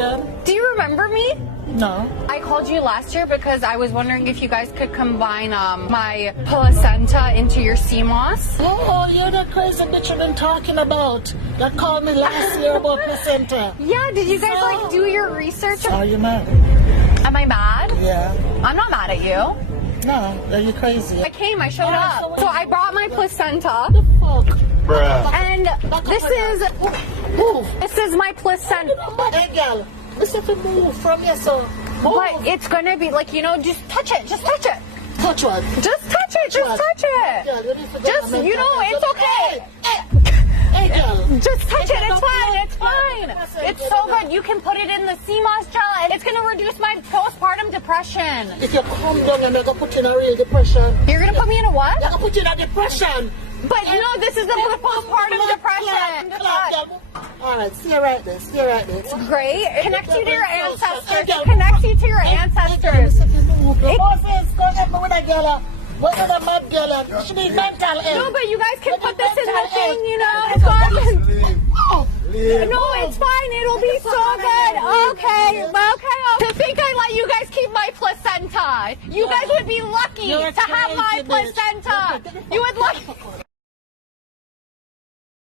Jamaican. Do you remember me? No. I called you last year because I was wondering if you guys could combine my placenta into your sea moss. Oh, you're the crazy bitch you've been talking about. That called me last year about placenta. Yeah, did you guys like do your research? Are you mad? Am I mad? Yeah. I'm not mad at you. No, are you crazy? I came, I showed up. So I brought my placenta. The fuck? Bruh. And this is my placenta. Hey, girl. Listen to move from here, so. But it's gonna be like, you know, just touch it. Just touch it. Touch what? Just touch it. Just touch it. Girl, you need to go Just, and you know, make it's okay. Hey, girl. Just touch it. It's fine. It's fine. It's so good. You can put it in the sea moss gel and it's gonna reduce my postpartum depression. If you calm down and they're gonna put you in a real depression. You're gonna put me in a what? They're gonna put you in a depression. But you know, this is the postpartum depression. Alright, stay right there. Stay right there. Great. It connects you to your ancestors. It connects you to your ancestors. Moses, go get me with a girl. What's with a mad girl? She needs mental health. No, but you guys can put this in the thing, you know. It's fine. No, it's fine. It'll be so good. Okay. To think I let you guys keep my placenta. You guys would be lucky to have my placenta. You would like.